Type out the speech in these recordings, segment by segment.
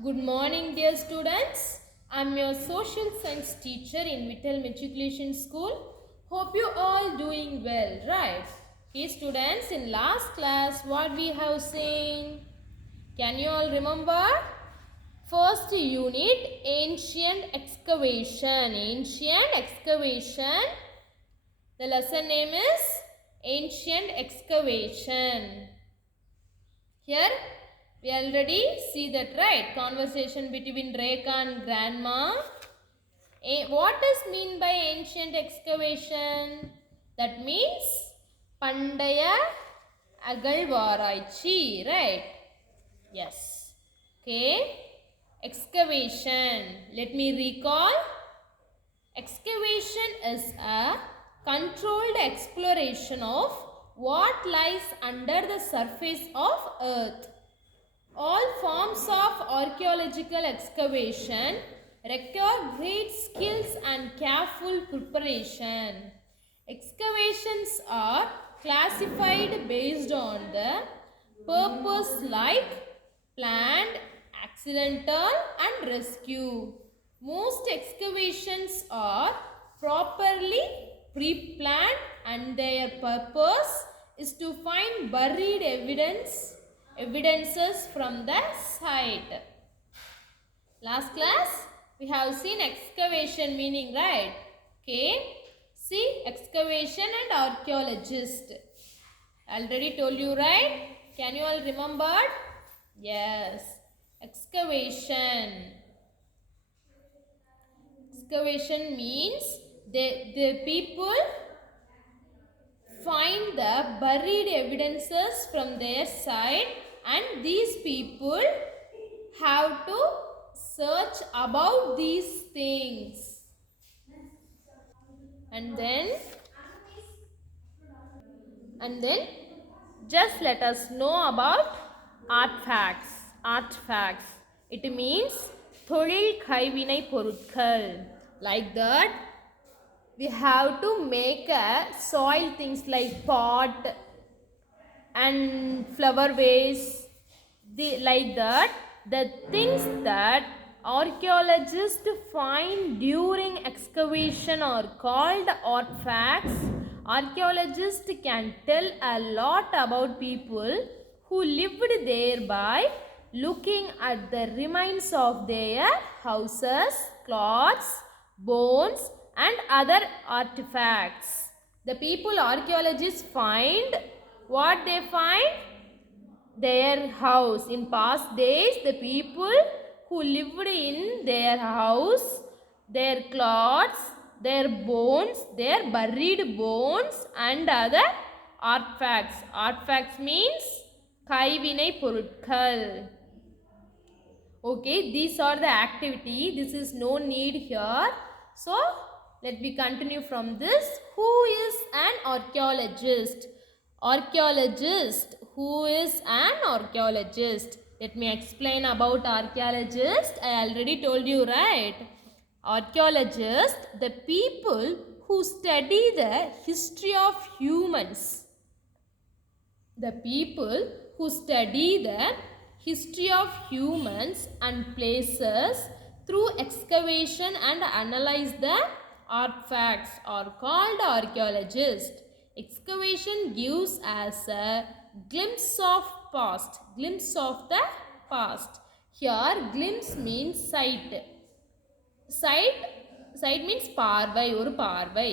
Good morning, dear students. I'm your social science teacher in Vittal Matriculation School. Hope you all doing well, right? Okay, students, in last class, what we have seen? Can you all remember? First unit, ancient excavation. Ancient excavation. The lesson name is ancient excavation. Here we already see that, right? Conversation between Rekha and grandma. What is mean by ancient excavation? That means Pandaya Agalvaraichi, right? Yes. Okay. Excavation. Let me recall. Excavation is a controlled exploration of what lies under the surface of earth. All forms of archaeological excavation require great skills and careful preparation. Excavations are classified based on the purpose like planned, accidental and rescue. Most excavations are properly pre-planned and their purpose is to find buried evidences from the site. Last class we have seen excavation meaning, right? Okay. See, excavation and archaeologist. Already told you, right? Can you all remember? Yes. Excavation. Excavation means the people find the buried evidences from their side, and these people have to search about these things. And then just let us know about artifacts. Artifacts. It means தொழில் கைவினை பொருட்கள். Like that, we have to make a soil things like pot and flower vase. Like that, the things that archaeologists find during excavation are called artifacts. Archaeologists can tell a lot about people who lived there by looking at the remains of their houses, clothes, bones and other artifacts. The people archaeologists find, what they find? Their house. In past days, the people who lived in their house, their clothes, their bones, their buried bones and other artifacts. Artifacts means கைவினை பொருட்கள். Okay, these are the activity. This is no need here. So, let me continue from this. Who is an archaeologist? Archaeologist. Who is an archaeologist? Let me explain about archaeologist. I already told you, right? Archaeologist, the people who study the history of humans. The people who study the history of humans and places through excavation and analyze the artifacts are called archaeologists. Excavation gives us a glimpse of past. Glimpse of the past. Here, glimpse means sight. Sight means பார்வை, ஒரு பார்வை.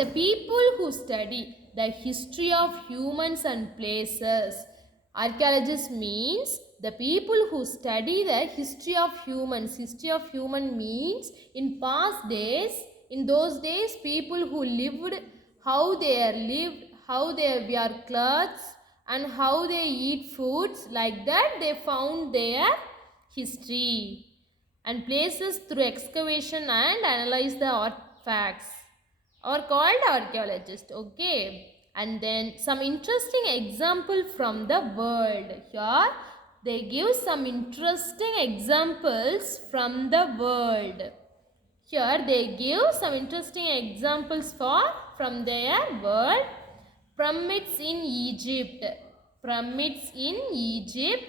The people who study the history of humans and places. Archaeologists means the people who study the history of humans. History of human means in past days, in those days, people who lived, how they lived, how they wear clothes and how they eat foods. Like that, they found their history and places through excavation and analyze the artifacts are called archaeologists. Okay, and then some interesting example from the world. Here they give some interesting examples from the world. Here they give some interesting examples from their world. Pyramids in Egypt. Pyramids in Egypt.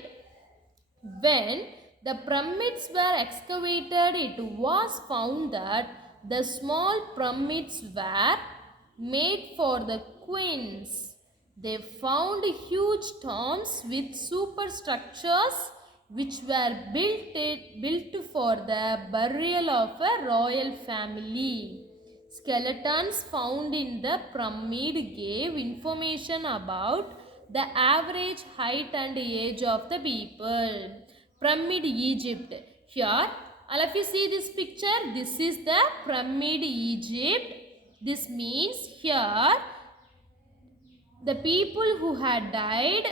When the pyramids were excavated, it was found that the small pyramids were made for the queens. They found huge tombs with superstructures which were built for the burial of a royal family. Skeletons found in the pyramid gave information about the average height and age of the people. Pyramid Egypt. Here, all of you see this picture. This is the Pyramid Egypt. This means here the people who had died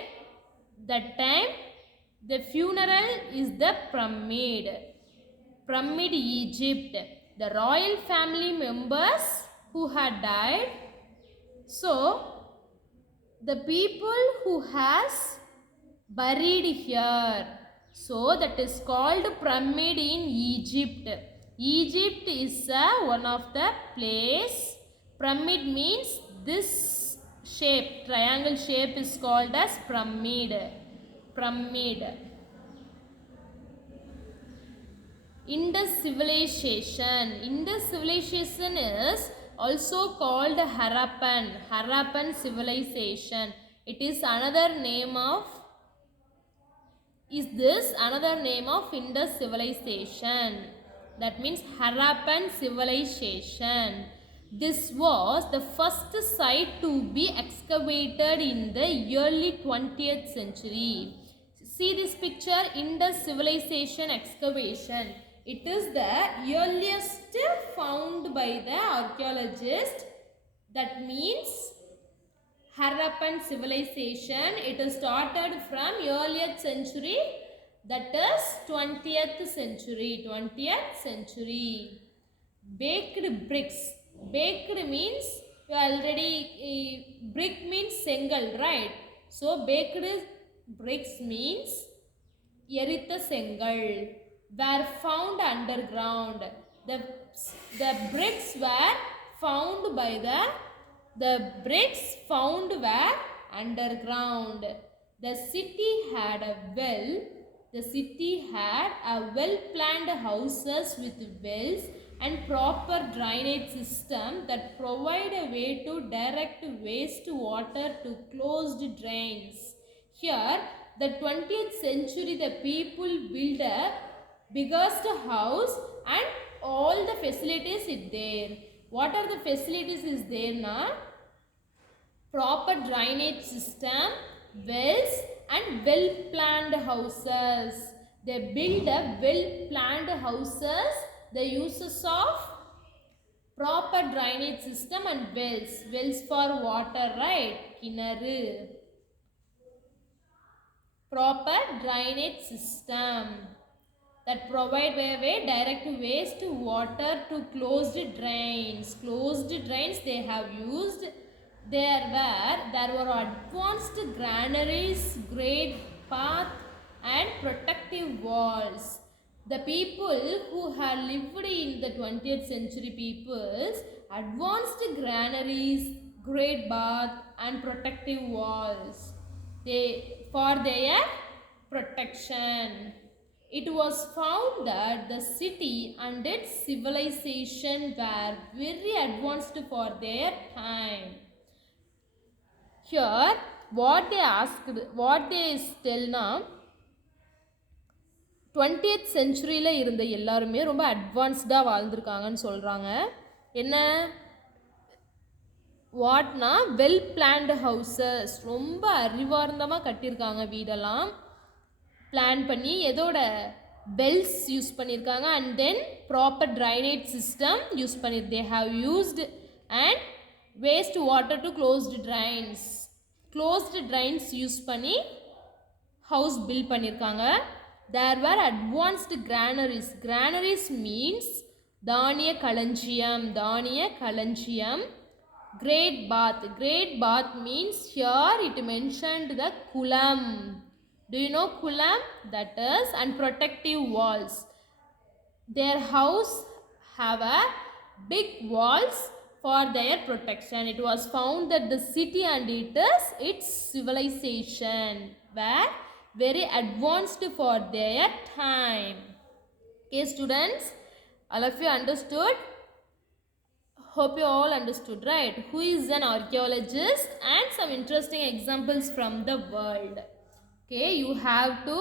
that time, the funeral is the pyramid. Pyramid Egypt. The royal family members who had died. So the people who has buried here. So that is called pyramid in Egypt. Egypt is one of the place. Pyramid means this shape, triangle shape is called as pyramid. Pyramid. Indus civilization. Indus civilization is also called Harappan civilization. It is another name of Indus civilization. That means Harappan civilization. This was the first site to be excavated in the early 20th century. See this picture, Indus civilization excavation. It is the earliest found by the archaeologist. That means Harappan civilization. It is started from earliest century, that is 20th century. Baked bricks. Baked means you already brick means sengal, right? So baked bricks means eritha sengal were found underground. The bricks were found by the bricks found were underground. The city had a well planned houses with wells and proper drainage system that provide a way to direct waste water to closed drains. Here, the 20th century, the people built a biggest house and all the facilities is there. What are the facilities is there now? Proper drainage system, wells and well-planned houses. They build a well-planned houses. The uses of proper drainage system and wells. Wells for water, right? Kinaru. Proper drainage system that provide way direct waste water to closed drains. Closed drains they have used. There were advanced granaries, great path and protective walls. The people who had lived in the 20th century peoples, advanced granaries, great bath and protective walls. For their protection. It was found that the city and its civilization were very advanced for their time. Here, what they tell now, 20th centuryல இருந்த எல்லாருமே ரொம்ப அட்வான்ஸ்டாக வாழ்ந்திருக்காங்கன்னு சொல்கிறாங்க. என்ன வாட்னா well planned houses, ரொம்ப அறிவார்ந்தமாக கட்டியிருக்காங்க வீடெல்லாம். Plan பண்ணி எதோட பெல்ஸ் யூஸ் பண்ணியிருக்காங்க and then proper drainage system use பண்ணி they have used and waste water to closed drains use பண்ணி ஹவுஸ் பில்ட் பண்ணியிருக்காங்க. There were advanced granaries means தானிய களஞ்சியம். Great bath means here it mentioned the kulam. Do you know kulam? That is, and protective walls. Their house have a big walls for their protection. It was found that the city and its civilization were very advanced for their time. Okay students, all of you understood? Hope you all understood, right? Who is an archaeologist and some interesting examples from the world. Okay, you have to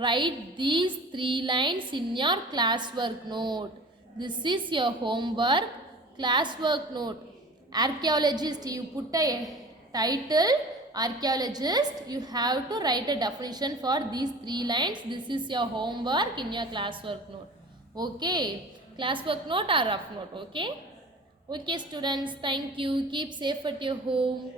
write these 3 lines in your classwork note. This is your homework classwork note. Archaeologist, you put a title archaeologist, you have to write a definition for these 3 lines. This is your homework in your classwork note. Okay, classwork note or rough note. Okay, okay students, thank you. Keep safe at your home.